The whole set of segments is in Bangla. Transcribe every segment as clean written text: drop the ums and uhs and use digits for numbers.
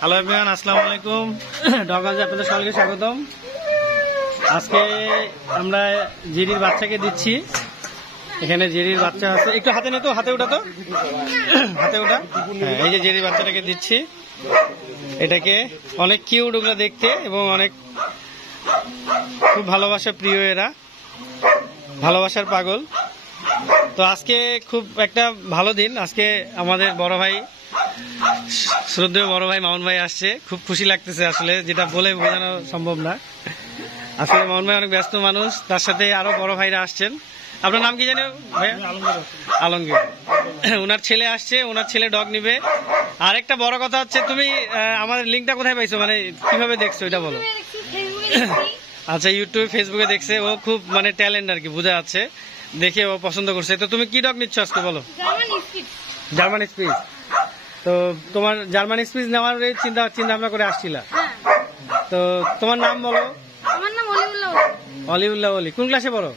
হ্যালো এভরিওয়ান, আসসালামু আলাইকুম। ডগাজে আপনাদের সকলকে স্বাগতম। আজকে আমরা জিরির বাচ্চাকে দিচ্ছি। এখানে জিরির বাচ্চা আছে, একটু হাতে নে তো, হাতে ওঠা তো, হাতে ওঠা। হ্যাঁ, এই যে জিরির বাচ্চাটাকে দিচ্ছি। এটাকে অনেক কিউট ওগুলো দেখতে এবং অনেক খুব ভালোবাসা প্রিয়, এরা ভালোবাসার পাগল। তো আজকে খুব একটা ভালো দিন। আজকে আমাদের বড় ভাই, শ্রদ্ধেয় বড় ভাই মামুন ভাই আসছে। খুব খুশি লাগতেছে আসলে, যেটা বলে বোঝানো সম্ভব না। আসলে মামুন ভাই অনেক ব্যস্ত মানুষ, তার সাথে আরো বড় ভাইরা আসছেন। আপনার নাম কি জানেন ভাইয়া? আলমগীর। ওনার ছেলে আসছে, ওনার ছেলে ডগ নিবে। আর একটা বড় কথা হচ্ছে, তুমি আমাদের লিঙ্কটা কোথায় পাইছো, মানে কিভাবে দেখছো এটা বলো। আচ্ছা, ইউটিউব ফেসবুকে দেখছে। ও খুব মানে ট্যালেন্ট আর কি, বোঝা যাচ্ছে, দেখে ও পছন্দ করছে। তো তুমি কি ডগ নিচ্ছ আজকে বলো? German speech. তো তোমার জার্মান স্পিচ নেওয়ার চিন্তা ভাবনা করে আসছিলা? তো তোমার নাম বলো। আমার নাম অলিউল্লাহ অলি। কোন ক্লাসে পড়ো?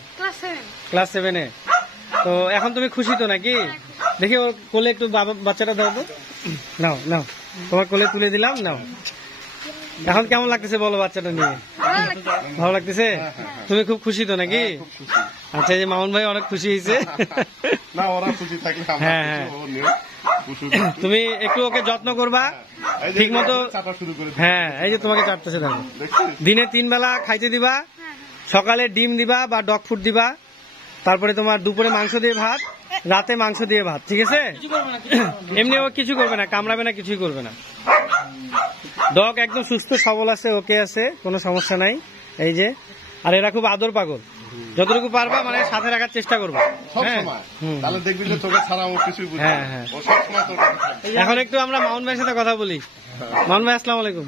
ক্লাস 7-এ। তো এখন তুমি খুশি তো নাকি? দেখি ওর কোলে একটু বাচ্চাটা দাও তো। নাও নাও, তোমার কোলে তুলে দিলাম, নাও। এখন কেমন লাগতেছে বলো বাচ্চাটা নিয়ে? ভালো লাগতেছে? তুমি খুব খুশি তো নাকি? আচ্ছা, এই যে মামুন ভাই অনেক খুশি হয়েছে। হ্যাঁ হ্যাঁ, তুমি একটু ওকে যত্ন করবা ঠিক মতো। হ্যাঁ, এই যে তোমাকে চাটতেছে, দেখো। দিনে 3 বেলা খাইতে দিবা। সকালে ডিম দিবা বা ডগ ফুড দিবা, তারপরে তোমার দুপুরে মাংস দিয়ে ভাত, রাতে মাংস দিয়ে ভাত, ঠিক আছে? এমনি ও কিছু করবে না, কামড়াবে না, কিছুই করবে না। ডগ একদম সুস্থ সবল আছে, ওকে আছে, কোনো সমস্যা নাই। এই যে, আর এরা খুব আদর পাগল। যতটুকু পারবা মানে সাথে রাখার চেষ্টা করবা। হ্যাঁ হ্যাঁ, এখন একটু আমরা মামুন ভাইয়ের সাথে কথা বলি। মামুন ভাই, আসসালামু আলাইকুম।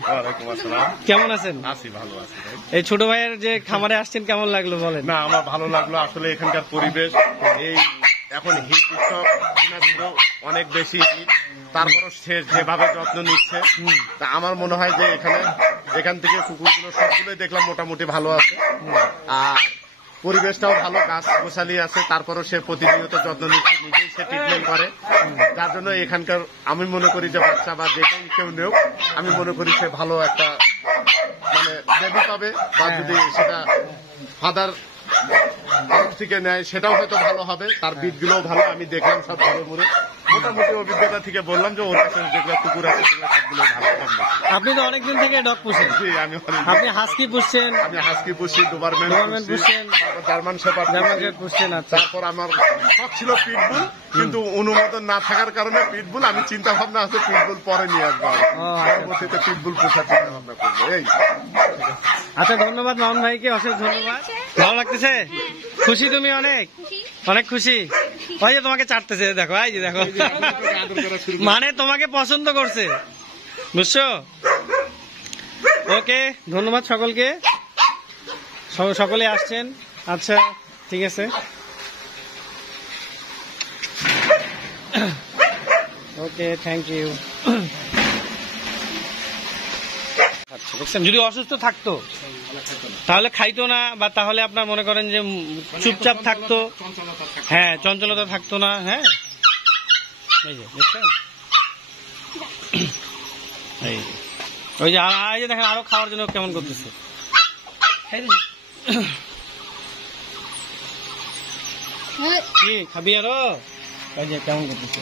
কেমন আছেন? ভালো আছি। এই ছোট ভাইয়ের যে খামারে আসছেন, কেমন লাগলো বলেন? না, আমার ভালো লাগলো আসলে। এখানকার পরিবেশ, এই এখন হিট উৎসব অনেক বেশি হিট, তারপরও সে যেভাবে যত্ন নিচ্ছে, তা আমার মনে হয় যে এখান থেকে কুকুরগুলো সবগুলোই দেখলাম মোটামুটি ভালো আছে। আর পরিবেশটাও ভালো, গাছ গোছালি আছে, তারপরও সে প্রতিনিয়ত যত্ন নিচ্ছে, নিজেই সে ট্রিটমেন্ট করে। যার জন্য এখানকার আমি মনে করি যে বাচ্চা বা যে কেউ নেও, আমি মনে করি সে ভালো একটা মানে বেবি পাবে, বা যদি সেটা ফাদার থেকে নেয় সেটাও হয়তো ভালো হবে। তার বিটগুলোও ভালো, আমি দেখলাম সব ভালো মুড়ে। মোটামুটি অভিজ্ঞতা থেকে বললাম যে ওর কাছে যেগুলো কুকুর আছে সেগুলো সবগুলো ভালো। আপনি তো অনেকদিন থেকে ডগ পুষেন। জি, আপনি হাস্কি পুষছেন? আমি হাস্কি পুষি, ডোবারম্যান পুষছেন, জার্মান শেপার্ড পুষছেন। আচ্ছা, তারপর আমার শখ ছিল পিটবুল, কিন্তু অনুমোদন না থাকার কারণে পিটবুল, আমি চিন্তা ভাবনা আছে পিটবুল পরে নিয়ে আসবো। পরবর্তীতে পিটবুল পোষার চিন্তা ভাবনা করবো। এই আচ্ছা, ধন্যবাদ মামুন ভাইকে, অশেষ ধন্যবাদ। ভালো লাগতেছে? খুশি তুমি? অনেক অনেক খুশি। ওই যে তোমাকে চাটতেছে, দেখো, এই যে দেখো, মানে তোমাকে পছন্দ করছে, বুঝছো? ওকে, ধন্যবাদ সকলকে, সকলে আসছেন। আচ্ছা, ঠিক আছে, ওকে, থ্যাংক ইউ। যদি অসুস্থ থাকতো তাহলে খাইতো না, বা তাহলে আপনার মনে করেন যে চুপচাপ থাকতো, হ্যাঁ, চঞ্চলতা থাকতো না। হ্যাঁ, এই যে দেখছেন, ওই যে এই যে দেখেন, আরো খাওয়ার জন্য কেমন করতেছে। কি খাবি আরো? এই যে কেমন করতেছে,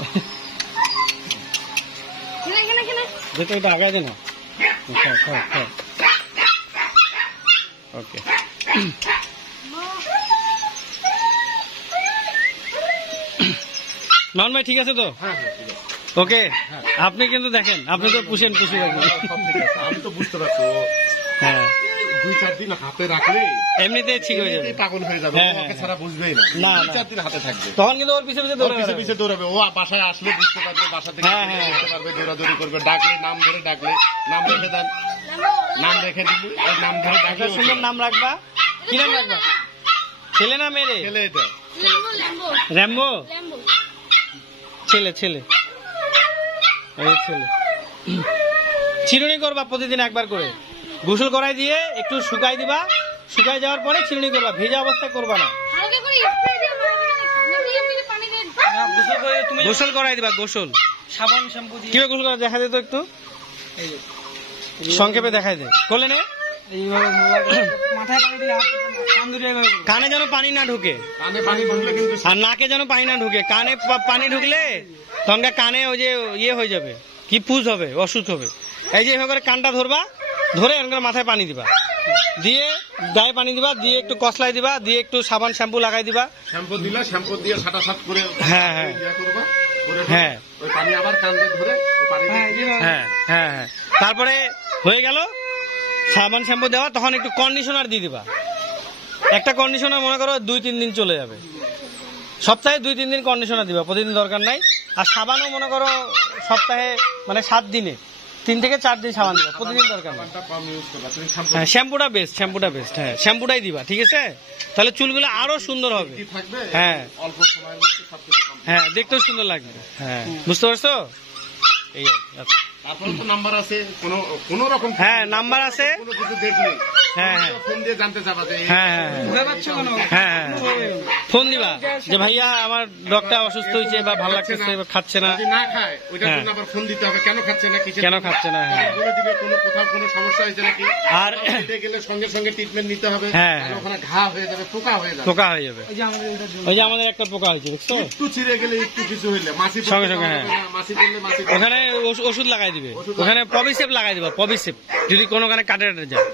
যেটা ওইটা আগে দে না। ওকে, মামুন ভাই ঠিক আছে তো? ওকে, আপনি কিন্তু দেখেন, আপনি তো পুষেন পশু পাখি। আমি তো বুঝতে পারছি, হ্যাঁ, 2-4 দিন হাতে রাখলে এমনিতে ঠিক হয়ে যাবে, পাগল হয়ে যাবে, ওকে ছাড়া বুঝবেই না। 2-4 দিন হাতে থাকবে, তখন কিন্তু ওর পিছে পিছে দৌড়াবে। ও বাসায় আসলে বুঝতে পারবে, বাসা থেকে বুঝতে পারবে, দৌড়াদৌড়ি করবে, ডাকলে নাম ধরে ডাকলে নাম রেখে দেন, নাম রেখে দিবি, ওই নাম ধরে ডাকলে সুন্দর নাম রাখবা। কি নাম রাখবা? ছেলে না মেয়ে? ছেলে। এটা র্যাম্বো। ছেলে ছেলে, এই ছেলে। চিরুনি করবা প্রতিদিন একবার করে, গোসল করাই দিয়ে একটু শুকাই দিবা, শুকাই যাওয়ার পরে চিরুনি করবা, ভেজা অবস্থা করবা না। গোসল করাই দিবা, গোসল সাবান শ্যাম্পু দিয়ে। কিভাবে গোসল করা দেখা যেত একটু? সংক্ষেপে দেখাই দে, করলে নে। এইভাবে মাথায় পানি দিলে কান দুটো এইভাবে করবে। কানে যেন পানি না ঢুকে, কানে পানি ঢুকলে কিন্তু আর নাকে যেন পানি না ঢুকে। কানে পানি ঢুকলে তখন কানে ওই যে ইয়ে হয়ে যাবে, কি পুজ হবে, অসুখ হবে। এই যে এভাবে করে কানটা ধরবা, ধরে এরকম মাথায় পানি দিবা, দিয়ে গায়ে পানি দিবা, দিয়ে একটু কসলাই দিবা, দিয়ে একটু সাবান শ্যাম্পু লাগাই দিবা। শ্যাম্পু দিলে শ্যাম্পু দিয়ে সাটাসাট করে হ্যাঁ হ্যাঁ ইয়া করবা, করে হ্যাঁ ওই পানি আবার কান দিয়ে ধরে ওই পানি হ্যাঁ, এই যে হ্যাঁ হ্যাঁ হ্যাঁ। তারপরে হয়ে গেল সাবান শ্যাম্পু দেওয়া, তখন একটু কন্ডিশনার দিয়ে দিবা। একটা কন্ডিশনার মনে করো 2-3 দিন চলে যাবে। সপ্তাহে 2-3 দিন কন্ডিশনার দিবা, প্রতিদিন দরকার নাই। আর সাবানও মনে করো সপ্তাহে মানে 7 দিনে 3 থেকে 4 দিন সাবান দিবা, প্রতিদিন দরকার নাই। সাবানটা কম ইউজ করবা, তুমি শ্যাম্পু হ্যাঁ শ্যাম্পুটা বেস্ট, শ্যাম্পুটা বেস্ট। হ্যাঁ শ্যাম্পুটাই দিবা, ঠিক আছে? তাহলে চুলগুলো আরো সুন্দর হবে। কি থাকবে, হ্যাঁ অল্প সময়ের মধ্যে সবকিছু কম। হ্যাঁ, দেখতেও সুন্দর লাগবে। হ্যাঁ, বুঝতে পারছো? এই আর কি, আচ্ছা। তারপরে তো নাম্বার আছে, কোনো রকম হ্যাঁ নাম্বার আছে। কোনো কিছু দেখলে হ্যাঁ হ্যাঁ ফোন দিয়ে জানতে চাবা যে হ্যাঁ হ্যাঁ বুঝতে পারছো কেন? হ্যাঁ হ্যাঁ ফোন দিবা যে ভাইয়া আমার ডগটা অসুস্থ হয়েছে বা ভালো লাগতেছে বা খাচ্ছে না। যদি না খায় ওইটার হ্যাঁ। জন্য আবার ফোন দিতে হবে, কেন খাচ্ছে না, কিসের কেন জন্য। খাচ্ছে না, হ্যাঁ। তখন বলে দিবে কোথাও কোনো সমস্যা হয়েছে নাকি। আর খেতে গেলে সঙ্গে সঙ্গে ট্রিটমেন্ট নিতে হবে, হ্যাঁ, তাহলে হ্যাঁ। ওখানে ঘা হয়ে যাবে, পোকা হয়ে যাবে। পোকা হয়ে যাবে। ওই যে আমাদের ওইটার জন্য। ওই যে আমাদের একটা পোকা হয়েছে, দেখছো? একটু ছিঁড়ে গেলে একটু কিছু হইলে মাছি পড়লে সঙ্গে সঙ্গে, হ্যাঁ। হবে না, মাছি পড়লে মাছি পড়লে। ওখানে ওষুধ লাগাই দিবে, ওখানে পবিসেপ লাগাই দিবা, পবিসেপ, যদি কোনো কানে কাটে যায়।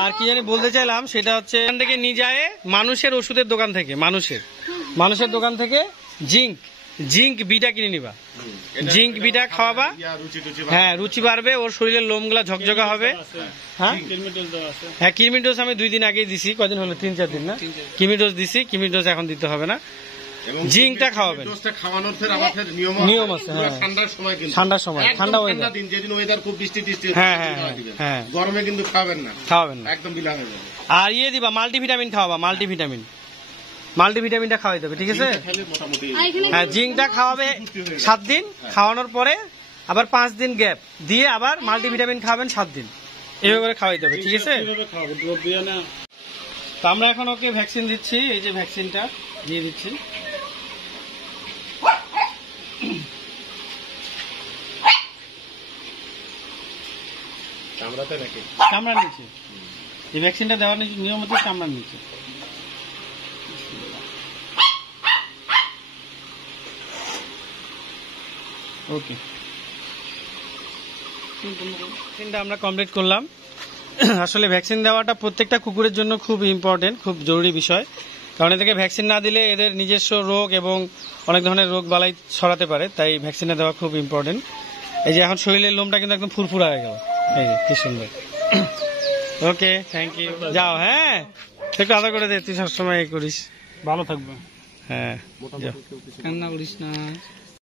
আর কি জানি বলতে চাইলাম, সেটা হচ্ছে এখান থেকে নিয়ে যায় মানুষের ওষুধের দোকান থেকে, মানুষের দোকান থেকে জিঙ্ক বিটা কিনে নিবা। জিঙ্ক বিটা খাওয়াবা, ইয়া, রুচি টুচি হ্যাঁ রুচি বাড়বে, ওর শরীরের লোমগুলা ঝকঝকা হবে। হ্যাঁ হ্যাঁ, কিরমি ডোজ আমি 2 দিন আগেই দিছি, কদিন হলো 3-4 দিন না, কিরমি ডোজ দিছি, কিরমি ডোজ এখন দিতে হবে না। এবং জিঙ্কটা খাওয়াবেন। ডোজটা খাওয়ানোর ফের আবার ফের নিয়ম আছে, পুরো হ্যাঁ। ঠান্ডার সময় কিন্তু, ঠান্ডার সময়, একদম ঠান্ডা ঠান্ডা weather। দিন, যেদিন ওয়েদার খুব বৃষ্টি টিষ্টি হ্যাঁ, হচ্ছে, হ্যাঁ, খাওয়া দিবেন। হ্যাঁ। গরমে কিন্তু খাবেন না, খাওয়াবেন না। একদম বিলা হয়ে যাবে। আর ইয়ে দিবা, মাল্টিভিটামিন খাওয়াবা, মাল্টিভিটামিনটা খাওয়াই দেবে, ঠিক আছে? জিঙ্কটা খাইলে মোটামুটি হ্যাঁ, জিঙ্কটা খাওয়াবে 7 দিন, খাওয়ানোর পরে আবার 5 দিন গ্যাপ দিয়ে আবার মাল্টিভিটামিন খাবেন 7 দিন, এইভাবে করে খাওয়াই দেবে, ঠিক আছে? তো আমরা এখন ওকে ভ্যাকসিন দিচ্ছি, এই যে ভ্যাকসিনটা দিয়ে দিচ্ছি। কামড়াতে নাকি কামড়ার নিচে, এই ভ্যাকসিনটা দেওয়ার নিয়ম হচ্ছে কামড়ার নিচে। ওকে, ভ্যাকসিনটা আমরা কমপ্লিট করলাম। আসলে ভ্যাকসিন দেওয়াটা প্রত্যেকটা কুকুরের জন্য খুব ইম্পর্টেন্ট, খুব জরুরি বিষয়। কারণ এদেরকে ভ্যাকসিন না দিলে এদের নিজস্ব রোগ এবং অনেক ধরনের রোগ বালাই ছড়াতে পারে, তাই ভ্যাকসিনটা দেওয়া খুব ইম্পর্টেন্ট। এই যে এখন শরীরের লোমটা কিন্তু একদম ফুরফুরা হয়ে গেল, এই যে কি সুন্দর। ওকে, থ্যাংক ইউ, যাও। হ্যাঁ, একটু আদর করে দে, তুই সবসময় এই করিস। ভালো থাকবে, হ্যাঁ, যাও। কান্না করিস না।